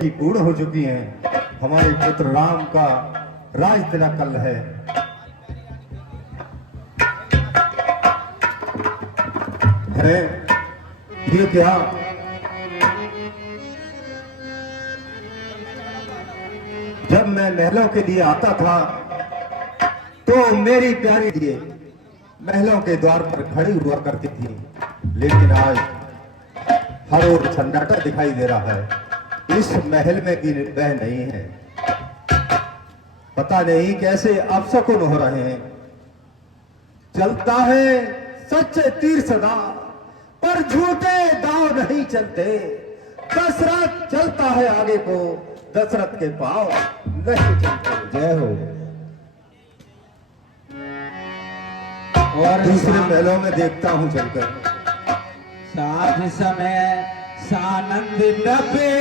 की पूर्ण हो चुकी हैं। हमारे पुत्र राम का राज तिलक कल है। ये क्या? जब मैं महलों के लिए आता था तो मेरी प्यारी लिए महलों के द्वार पर खड़ी हुआ करती थी, लेकिन आज हर ओर सन्नाटा दिखाई दे रहा है। इस महल में भी वह नहीं है। पता नहीं कैसे अपशकुन हो रहे हैं। चलता है सच्चे तीर सदा, पर झूठे दांव नहीं चलते। दशरथ चलता है आगे को, दशरथ के पांव नहीं चलते। जय हो। और दूसरे महलों में देखता हूं चलकर, साथ समय सानंद नबे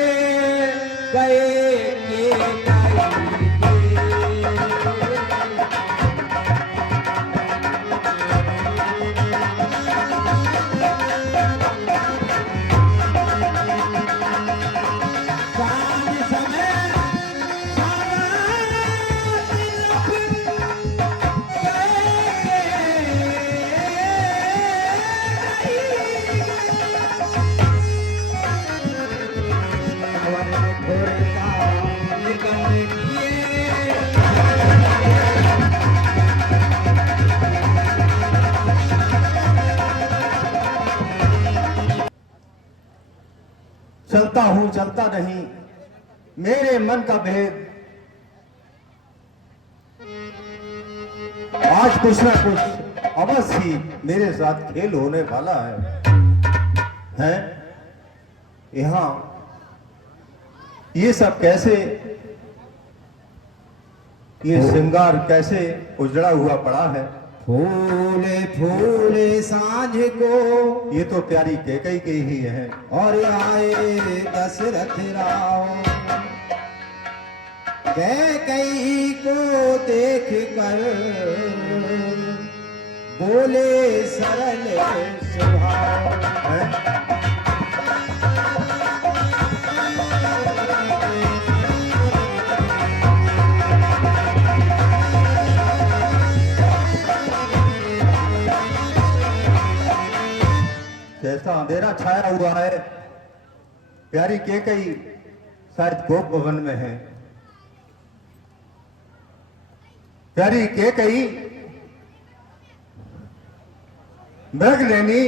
गए के चलता हूं चलता नहीं, मेरे मन का भेद आज कुछ ना कुछ अवश्य ही मेरे साथ खेल होने वाला है। यहां ये सब कैसे, ये श्रृंगार कैसे उजड़ा हुआ पड़ा है। फूले फूले सांझ को, ये तो प्यारी कैकई के ही है। और आए दशरथ राव, कैकई को देख कर बोले सरल स्वभाव। जैसा अंधेरा छाया हुआ है, प्यारी कैकई शायद गोप भवन में है। प्यारी कैकई मृगनयनी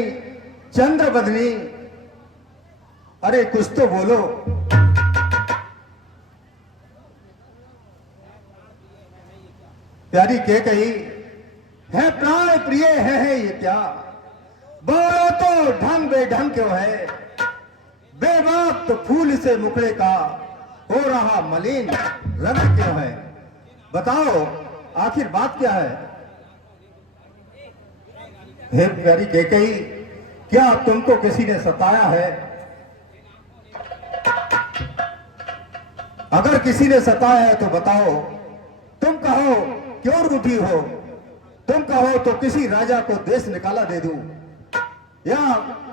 चंद्रबदनी, अरे कुछ तो बोलो। प्यारी कैकई है प्राण प्रिय है ये क्या? बोलो तो ढंग बेढंग क्यों है? बेवक्त फूल से मुखड़े का हो रहा मलिन रंग क्यों है? बताओ आखिर बात क्या है? हे प्यारी कैकई, क्या तुमको किसी ने सताया है? अगर किसी ने सताया है तो बताओ। तुम कहो क्यों रूठी हो? तुम कहो तो किसी राजा को देश निकाला दे दूं, या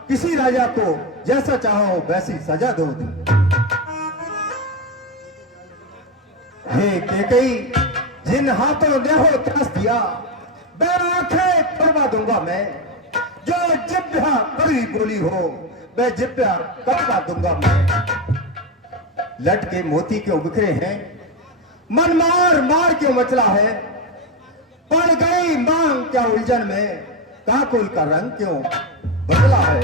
किसी राजा को जैसा चाहो वैसी सजा दो दूं। हे कैकई, जिन हाथों ने हो त्रास दिया, वह आंखें करवा दूंगा मैं। जो जिब्या कड़ी बोली हो, वह जिब्या कटवा दूंगा मैं। लटके मोती क्यों बिखरे हैं? मन मार मार क्यों मचला है? पड़ गई मांग क्या उलझन में? काकुल का रंग क्यों बदला है?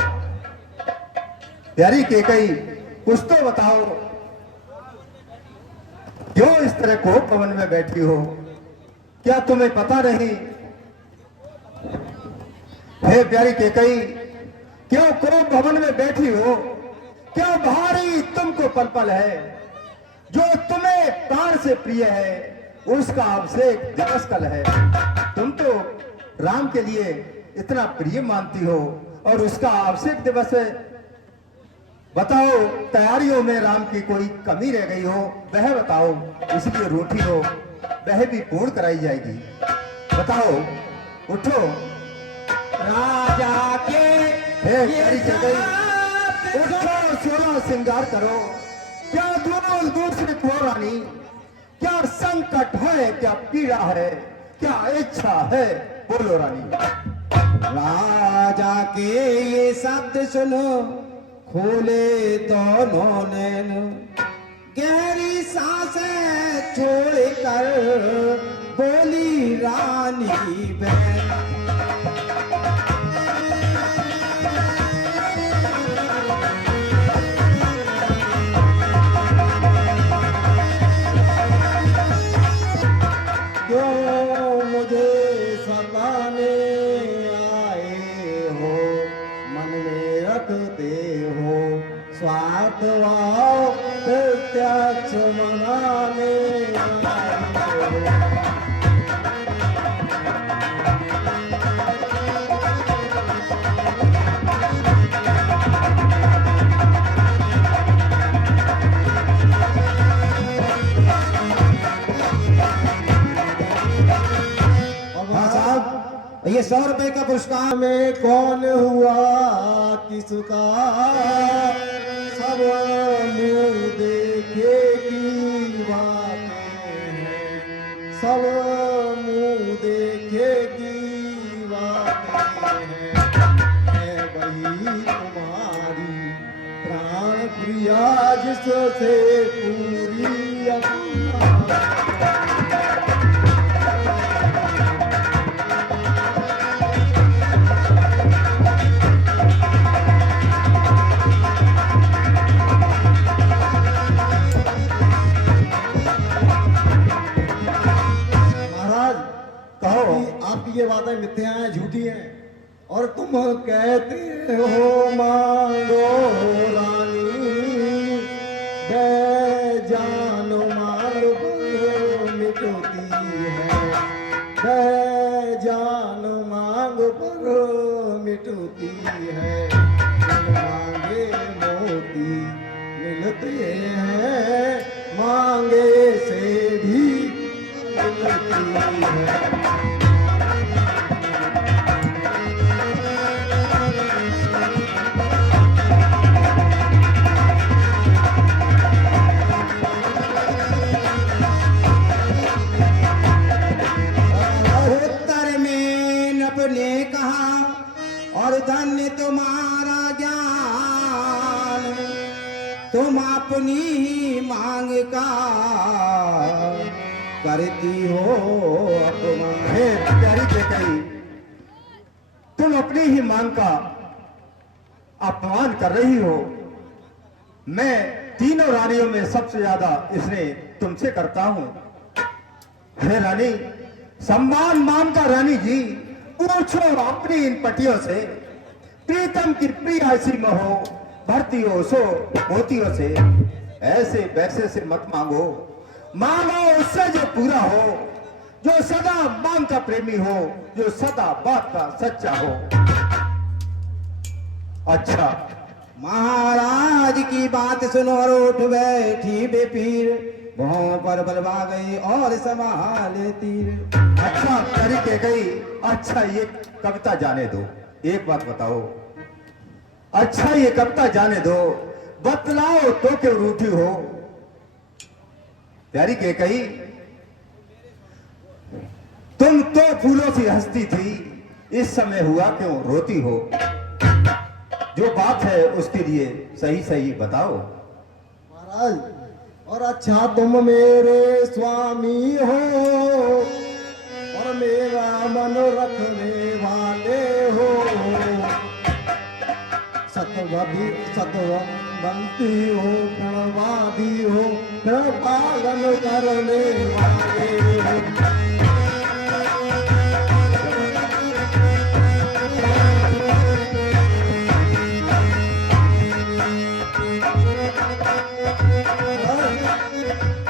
प्यारी कैकई, कुछ तो बताओ, क्यों इस तरह कोप भवन में बैठी हो? क्या तुम्हें पता नहीं? हे प्यारी कैकई, क्यों कोप भवन में बैठी हो? क्यों भारी तुमको पल पल है? जो तुम्हें प्राण से प्रिय है, उसका अभिषेक दिवस कल है। तुम तो राम के लिए इतना प्रिय मानती हो और उसका अभिषेक दिवस है। बताओ, तैयारियों में राम की कोई कमी रह गई हो वह बताओ, इसलिए रूठी हो वह भी पूर्ण कराई जाएगी। बताओ, उठो। राजा के हे प्यारी कैकई, उठो, सोलह श्रृंगार करो। क्या दूर दूर से हो रानी? क्या संकट है, क्या पीड़ा है, क्या इच्छा है? बोलो रानी। राजा के ये शब्द सुनो, खोले दोनों नैन, गहरी सांसें छोड़कर बोली रानी बहन। क्यों मुझे सताने आए हो, मन में रखते हो स्वार्थ भाव, प्रत्यक्ष मनाने आए हो। हाँ साहब, ये 100 रुपए का पुरस्कार में कौन हुआ किसका, सब मुंह देखे की बातें हैं, सब मुंह देखे की बातें हैं। है वही तुम्हारी प्राण प्रिया जिससे पूरी अपना। कहो। आपकी ये बातें मिथ्या हैं, झूठी हैं, और तुम कहते हो मांगो रानी, बेजान मांग पर मिटती है, बेजान मांग पर मिटती है। बिन मांगे मोती मिलते हैं, मांगे से भी मिलती है। उत्तर में नप ने कहा, और धन्य तुम्हारा ज्ञान, तुम अपनी ही मांग का करती हो अपमान। हे प्यारी केकई, तुम अपनी ही मांग का अपमान कर रही हो। मैं तीनों रानियों में सबसे ज्यादा इसने तुमसे करता हूं। हे रानी, सम्मान मान का रानी जी, पूछो अपनी इन पटियों से, प्रीतम की प्रिय ऐसी महो, भरती हो सो मोतियों से। ऐसे वैसे से मत मांगो, मांगो उससे जो पूरा हो, जो सदा मांग का प्रेमी हो, जो सदा बात का सच्चा हो। अच्छा, महाराज की बात सुनो और उठ बैठी बेपीर, भौं पर बलवा गई और संभाले तीर। अच्छा प्यारी कह गई। अच्छा ये कविता जाने दो, एक बात बताओ। अच्छा ये कविता जाने दो, बतलाओ तो क्यों रूठी हो? प्यारी कह गई, तुम तो फूलों सी हंसती थी, इस समय हुआ क्यों रोती हो? जो बात है उसके लिए सही सही बताओ। महाराज, और अच्छा तुम मेरे स्वामी हो, और मेरा मन रखने वाले हो, सतवंती हो, प्रणवादी हो, प्रण पालन करने वाले हो।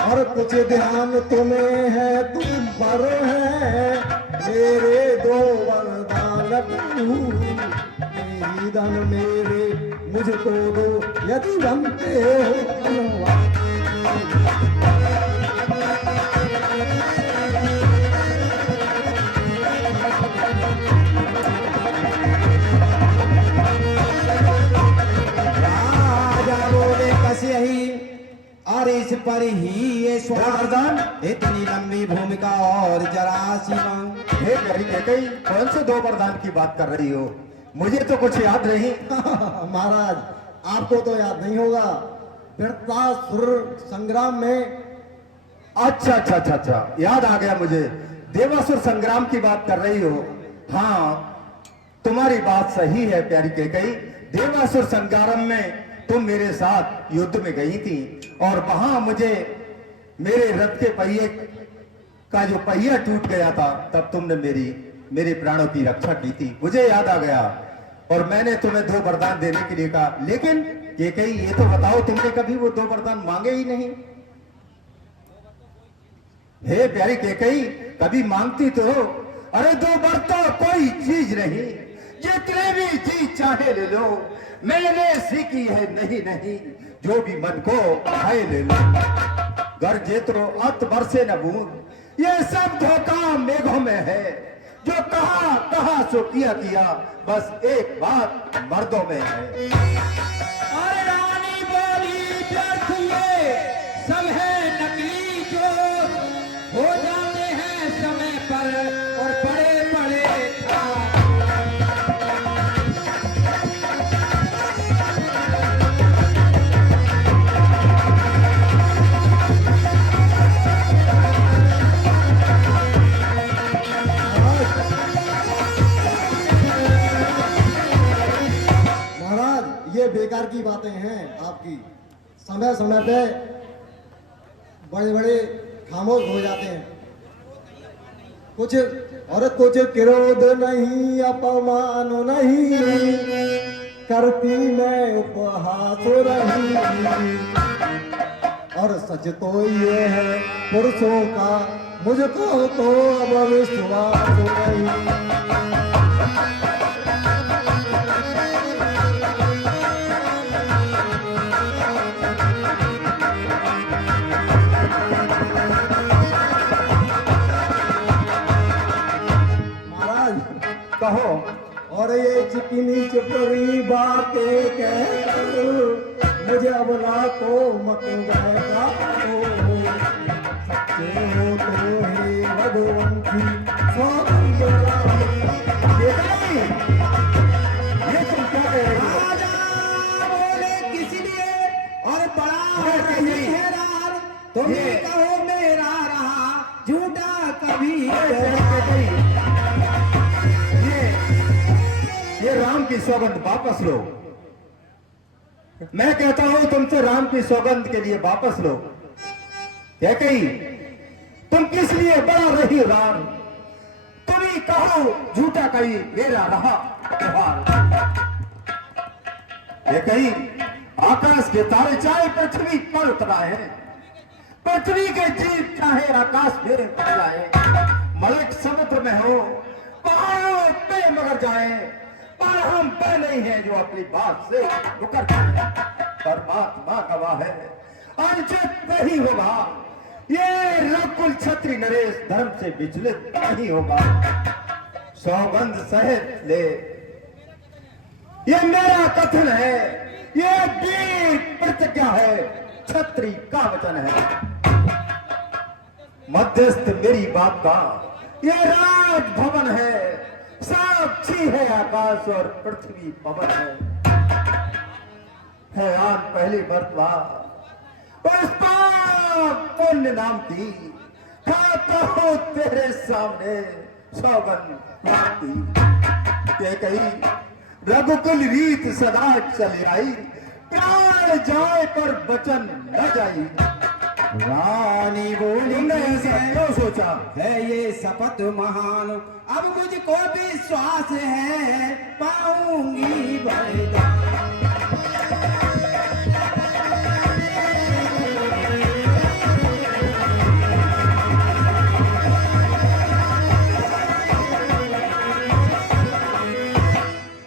और कुछ ध्यान तुम्हें है, तुम पर है, मेरे दो वरदान प्रभु, मेरी धन मेरे मुझको दो, यदि बनते हो धनवान। राजा बोले कस यही, और इस पर ही ये स्वाद वरदान इतनी लंबी भूमिका और जरा सी मांग। हे प्यारी कैकई, कौन से 2 वरदान की बात कर रही हो? मुझे तो कुछ याद नहीं। महाराज आपको तो याद नहीं होगा, वृत्रासुर संग्राम में। अच्छा अच्छा अच्छा अच्छा, याद आ गया मुझे। देवासुर संग्राम की बात कर रही हो। हाँ, तुम्हारी बात सही है प्यारी कैकई। देवासुर संग्राम में तुम मेरे साथ युद्ध में गई थी और वहां मुझे मेरे रथ के पहिए का जो पहिया टूट गया था, तब तुमने मेरे प्राणों की रक्षा की थी। मुझे याद आ गया और मैंने तुम्हें 2 वरदान देने के लिए कहा। लेकिन कैकई, ये तो बताओ, तुमने कभी वो 2 वरदान मांगे ही नहीं। हे प्यारी कैकई, कभी मांगती तो हो। अरे 2 वर तो कोई चीज नहीं, जितने भी चीज चाहे ले लो। मैंने सीखी है नहीं नहीं, जो भी मन को आए ले लो। घर जेतरो अत बरसे न बूंद, ये सब धोखा मेघों में है। जो कहा कहा सो किया, बस एक बात मर्दों में है। अरे रानी बोली व्यर्थ ये सब है नकली, जो हो जाते हैं समय पर और बड़े बड़े महाराज ये बेकार की बातें हैं आपकी। समय समय पे बड़े बड़े खामोश हो जाते हैं। कुछ और कुछ क्रोध नहीं, अपमान नहीं, करती मैं उपहास रही। और सच तो ये है पुरुषों का, मुझको तो अब विश्वास नहीं। महाराज कहो। और ये चिकनी चिपरी बातें कहकर मुझे अब रातों मत बहका दो। सच्चे हो तो हे भगवान की सौगंध रानी। ये तुम क्या कह रही हो? राजा बोले किस लिए और बड़ा हैरान, तुम ये- कहो मेरा रहा झूठा कभी। ये राम की सौगंध वापस लो। मैं कहता हूं तुमसे, राम की सौगंध के लिए वापस लो। क्या कही? तुम किस लिए बड़ा रही राम? तुम ही कहो झूठा कही मेरा रहा त्योहार। ये कही, आकाश के तारे चाहे पृथ्वी पर उतराए, पृथ्वी के जीव चाहे आकाश में फैलाए, मलक समुद्र में हो पहाड़ों पे मगर जाए, पर हम पे नहीं है जो अपनी बात से मुकर जाए। परमात्मा गवाह है, अनुचित नहीं होगा। ये रघुकुल क्षत्रिय नरेश धर्म से विचलित नहीं होगा। सौगंध सहित ले, ये मेरा कथन है, ये वीर प्रतिज्ञा है, क्षत्रिय का वचन है। मध्यस्थ मेरी बात का ये राजभवन है, साक्षी है आकाश और पृथ्वी पवन है आन पहली मर्तबा उस पाप पुण्य नाम की खाता हूं तेरे सामने सौगंध प्राप्ति। ये कही रघुकुल रीत सदा चली आई, प्राण जाए पर वचन न जाई। रानी बोली तुमने ऐसा क्यों सोचा? है ये शपथ महान, अब मुझको विश्वास है पाऊंगी वरदान।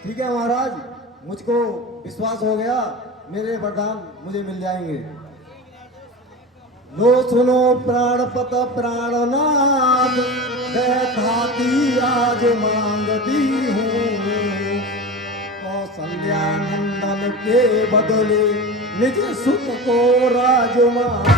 ठीक है महाराज, मुझको विश्वास हो गया, मेरे वरदान मुझे मिल जाएंगे। लो सुनो प्राणपत प्राणनाथ, बैठाती आज मांगती हूँ। कौशल्या नंदन के बदले निज सुख को राजमाती।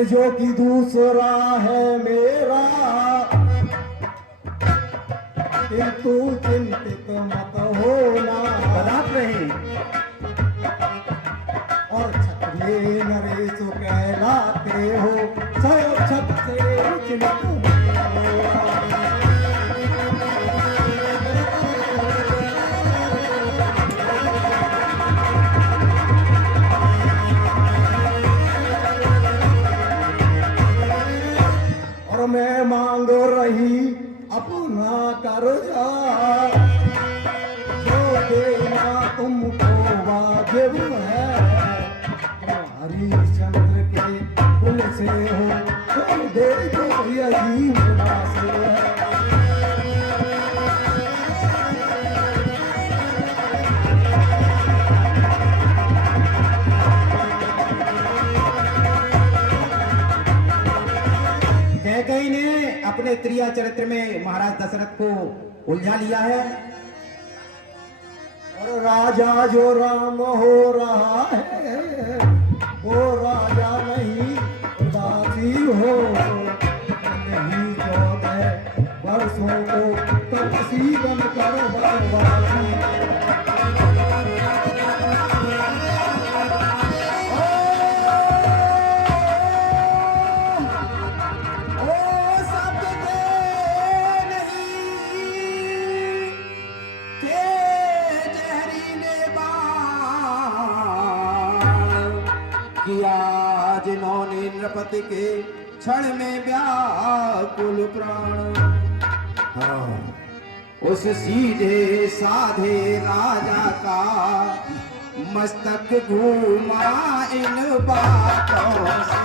जो कि दूसरा है मेरा, किंतु चिंतित मत होना। बात नहीं। और क्षत्रिय नरेश कहलाते हो, सब छत से चिंतित मत होना। और मैं मांग रही अपना कर्जा, जो देना तुमको वाजिब है। हरिश्चंद्र के कुल से हो, तुम दे दो यही मुनासिब है। कैकेयी ने अपने त्रिया चरित्र में महाराज दशरथ को उलझा लिया है। और राजा जो राम हो रहा है, वो राजा नहीं दासी हो। नहीं 14 वर्षों को तपसी बनकर बनवासी। किया जिन्होंने नृपति के क्षण में व्याकुल प्राण। उस सीधे साधे राजा का मस्तक घूमा इन बातों से।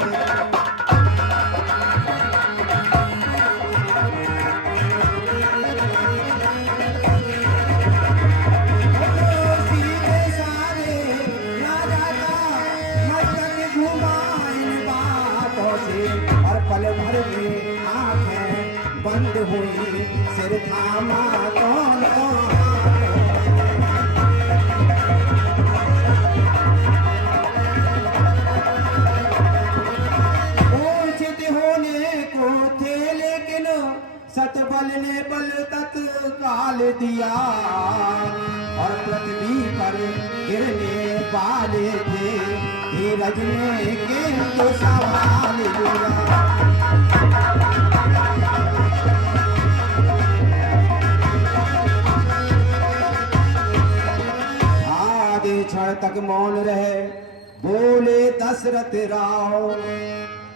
और पल भर में आंखें बंद हुई, सिर थामा दोनों। मूर्छित होने को थे लेकिन सतबल ने बल तत्काल दिया। और पृथ्वी पर गिरने वाले थे, धीरज ने किंतु संभाल लिया। आधे क्षण तक मौन रहे, बोले दशरथ राव,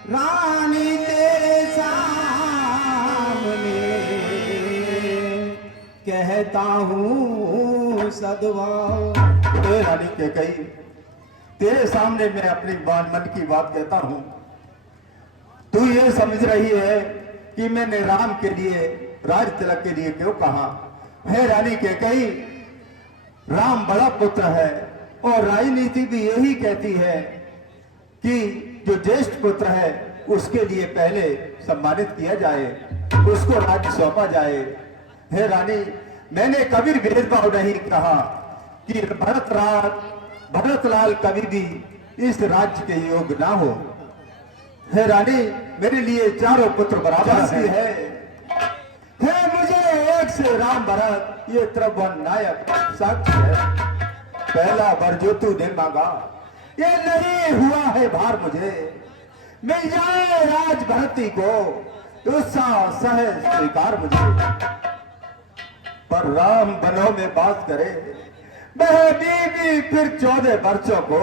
रानी तेरे सामने कहता हूँ सदवाओ। रानी कैकेयी, तेरे सामने मैं अपनी मन की बात कहता हूं। तू ये समझ रही है कि मैंने राम के लिए, राज तिलक के लिए क्यों कहा है? रानी कैकेयी, राम बड़ा पुत्र है और राजनीति भी यही कहती है कि जो ज्येष्ठ पुत्र है उसके लिए पहले सम्मानित किया जाए, उसको राज्य सौंपा जाए। हे रानी, मैंने कभी भेदभाव नहीं कहा कि भरतलाल कभी भी इस राज्य के योग ना हो। हे रानी, मेरे लिए चारों पुत्र बराबर है। मुझे एक से राम भरत ये त्रिभुवन नायक साक्षी है। पहला वर जो तूने मांगा ये नहीं हुआ है भार मुझे। मिल जाए राज भरती को उत्साह सहज स्वीकार मुझे। पर राम बनों में बात करे, वह बीवी फिर 14 वर्षों को,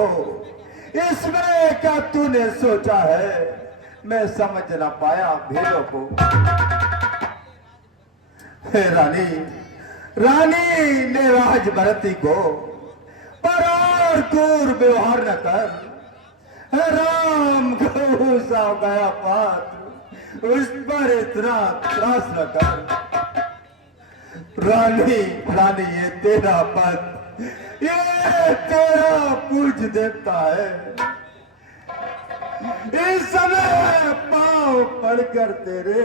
इसमें क्या तूने सोचा है? मैं समझ ना पाया भेदों को। हे रानी, रानी ने राज भरती को पर और क्रूर व्यवहार न कर। हे राम को सा गया पात्र, उस पर इतना त्रास न कर। रानी, रानी ये तेरा पद, ये तेरा पूज देता है। इस समय पाँव पड़कर तेरे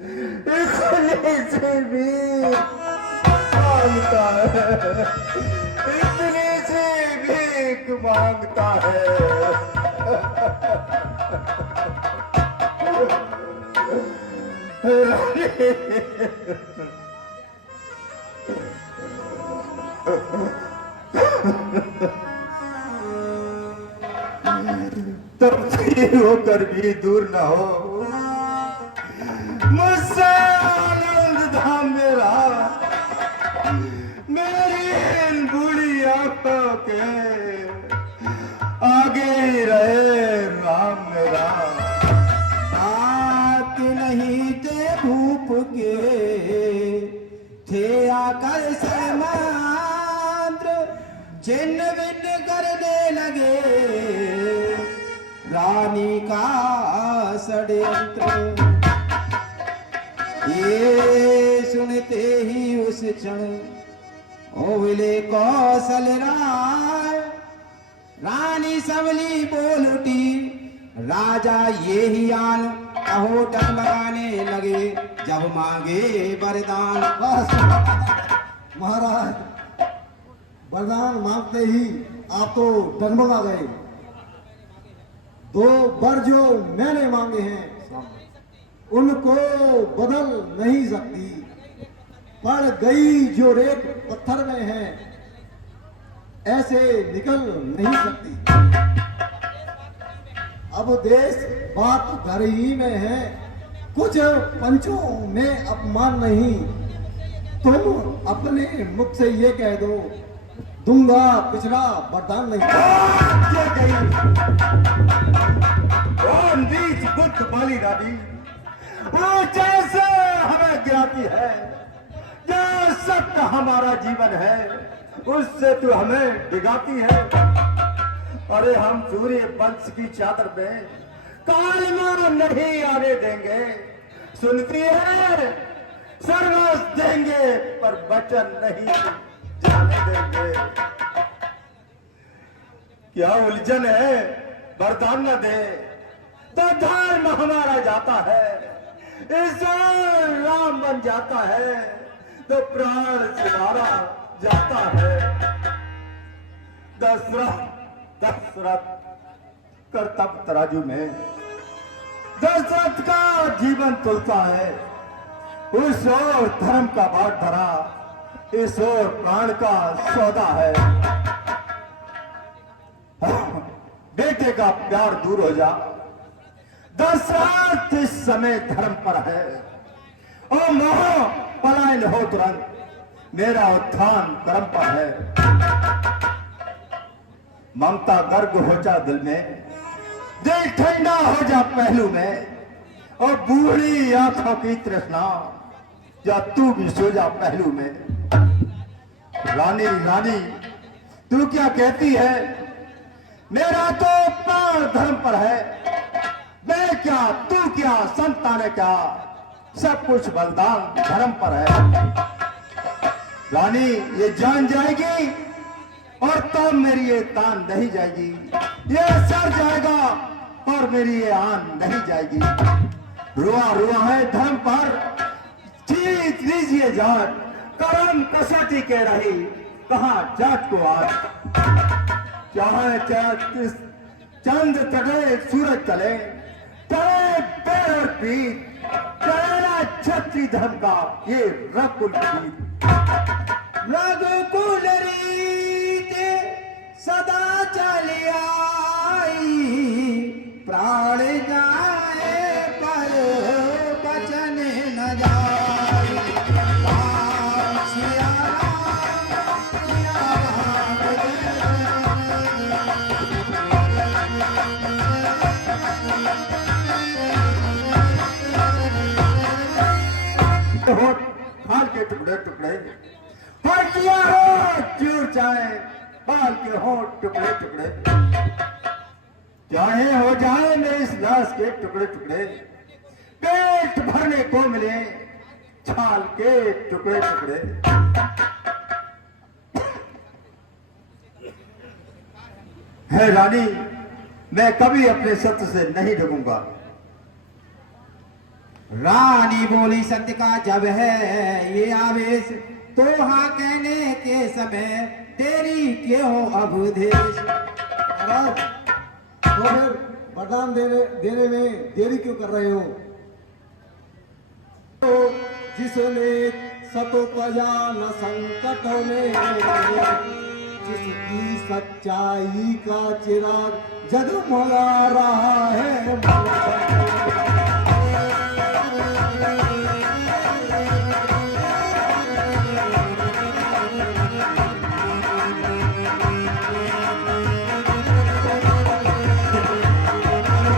इतनी सी भी मांगता है, इतनी सी भीख मांगता है। तब से होकर भी दूर न हो मुझसे आनंद धाम मेरा, मेरी इन बूढ़ी आंखों के आगे ही रहे राम मेरा। आप नहीं थे भूप के, थे आकर समाद्र, छिन्न भिन्न करने लगे रानी का षड्यंत्र। ये सुनते ही उस क्षण ओवले कौशल राय, रानी सबली बोल उठी, राजा ये ही आन कहो डगमगाने लगे, जब मांगे वरदान। बस महाराज, वरदान मांगते ही आप तो डगमगा गए। दो वर जो मैंने मांगे हैं उनको बदल नहीं सकती, पड़ गई जो रेत पत्थर में है ऐसे निकल नहीं सकती। अब देश बात घर ही में है, कुछ पंचों में अपमान नहीं। तुम अपने मुख से ये कह दो, दूंगा पिछड़ा वरदान नहीं। बुद्ध वाली रानी वो जैसे हमें ज्ञाती है, जो सत्य हमारा जीवन है उससे तू हमें डिगाती है। अरे हम सूर्य वंश की चादर में कालिमा नहीं आने देंगे, सुनती है सर्वस देंगे पर वचन नहीं जाने देंगे। क्या उलझन है, वरदान न दे तो धर्म हमारा जाता है, ईश्वर राम बन जाता है तो प्राण सिवारा जाता है। दशरथ कर्तव्य तराजू में दशरथ का जीवन तुलता है, उस ओर धर्म का बाट धरा, इस ओर प्राण का सौदा है। बेटे का प्यार दूर हो जा, दशरथ इस समय धर्म पर है, और मोह पलायन हो तुरंत, मेरा उत्थान कर्म पर है। ममता गर्ग हो जा दिल में, दिल ठंडा हो जा पहलू में, और बूढ़ी आंखों की तृष्णा या तू भी सो जा पहलू में। रानी रानी तू क्या कहती है, मेरा तो प्राण धर्म पर है, मैं क्या तू क्या संतान क्या, सब कुछ बलिदान धर्म पर है। रानी ये जान जाएगी और तब मेरी ये तान नहीं जाएगी, ये सर जाएगा और मेरी ये आन नहीं जाएगी। रुआ रुआ है धर्म पर, जीत लीजिए जाट, करम कसौटी कह रही कहां जाट को आज। चाहे चंद चढ़े सूरज चले, चले पैर और पीठ, चलेला छत्री धर्म का ये रघुकुल रीत। रघुकुल रीत सदा चली आई, प्राण जाए पर बचन न जाए। राम सिया राम, सिया हो खाल के टुकड़े टुकड़े, फटिया हो चूर जाए बाल के हो टुकड़े टुकड़े, चाहे हो जाए मेरे इस लाश के टुकड़े टुकड़े, पेट भरने को मिले छाल के टुकड़े टुकड़े। है रानी, मैं कभी अपने सत्य से नहीं डरूंगा। रानी बोली, सत्य का जब है ये आवेश, तो हाँ कहने के समय तेरी क्यों अवधेश। महाराज, तो फिर वरदान देने में देरी क्यों कर रहे हो? तो जिसने सतोपया न संकट में, जिसकी सच्चाई का चिराग जगमगा रहा है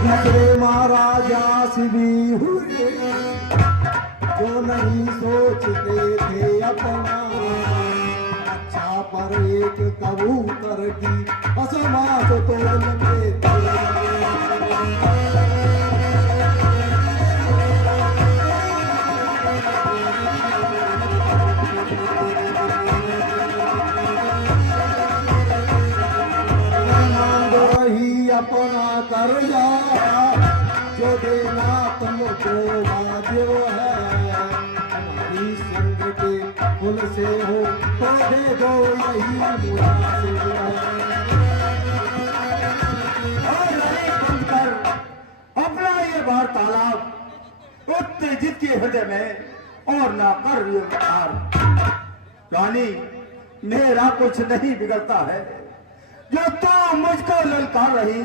दूसरे महाराजा भी हुए जो नहीं सोचते थे अपना, अच्छा पर एक कबूतर की असमात तो लगे रही अपना कर्जा, जो देना तुमको बाध्य है। हमारी संग के फूल से हो तो दे दो यही मुराद है। अपना ये वार्तालाप उत्तेजित के हृदय में और ना कर रानी, मेरा कुछ नहीं बिगड़ता है जो तू मुझको ललकार रही।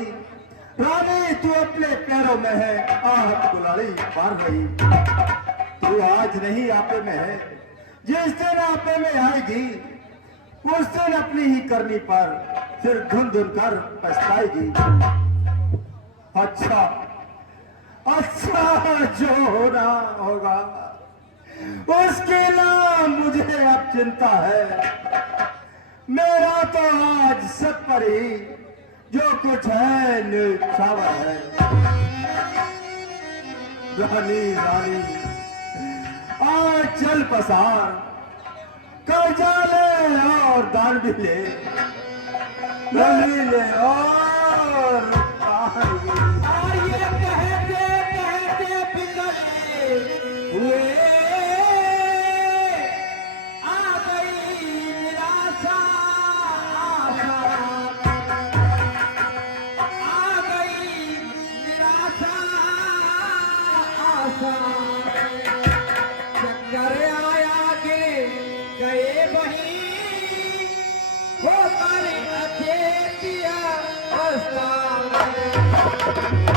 रानी, तू अपने पैरों में है, आहत गुलाड़ी मार रही। तू आज नहीं आपे में है, जिस दिन आपे में आएगी उस दिन अपनी ही करनी पर फिर धुन धुन कर पछताएगी। अच्छा जो होना होगा उसके नाम मुझे अब चिंता है। मेरा तो आज सब पर ही जो कुछ है निछावर है। रानी रानी, आज चल पसार, कर्जा ले और दान भी ले, ले और दान भी ले। और ये कहते कहते पिघले हुए आ गई निराशा, आ गई निराशा आशा। चक्कर आया के गए वहीं, हो कर अचेतिया अवस्था में।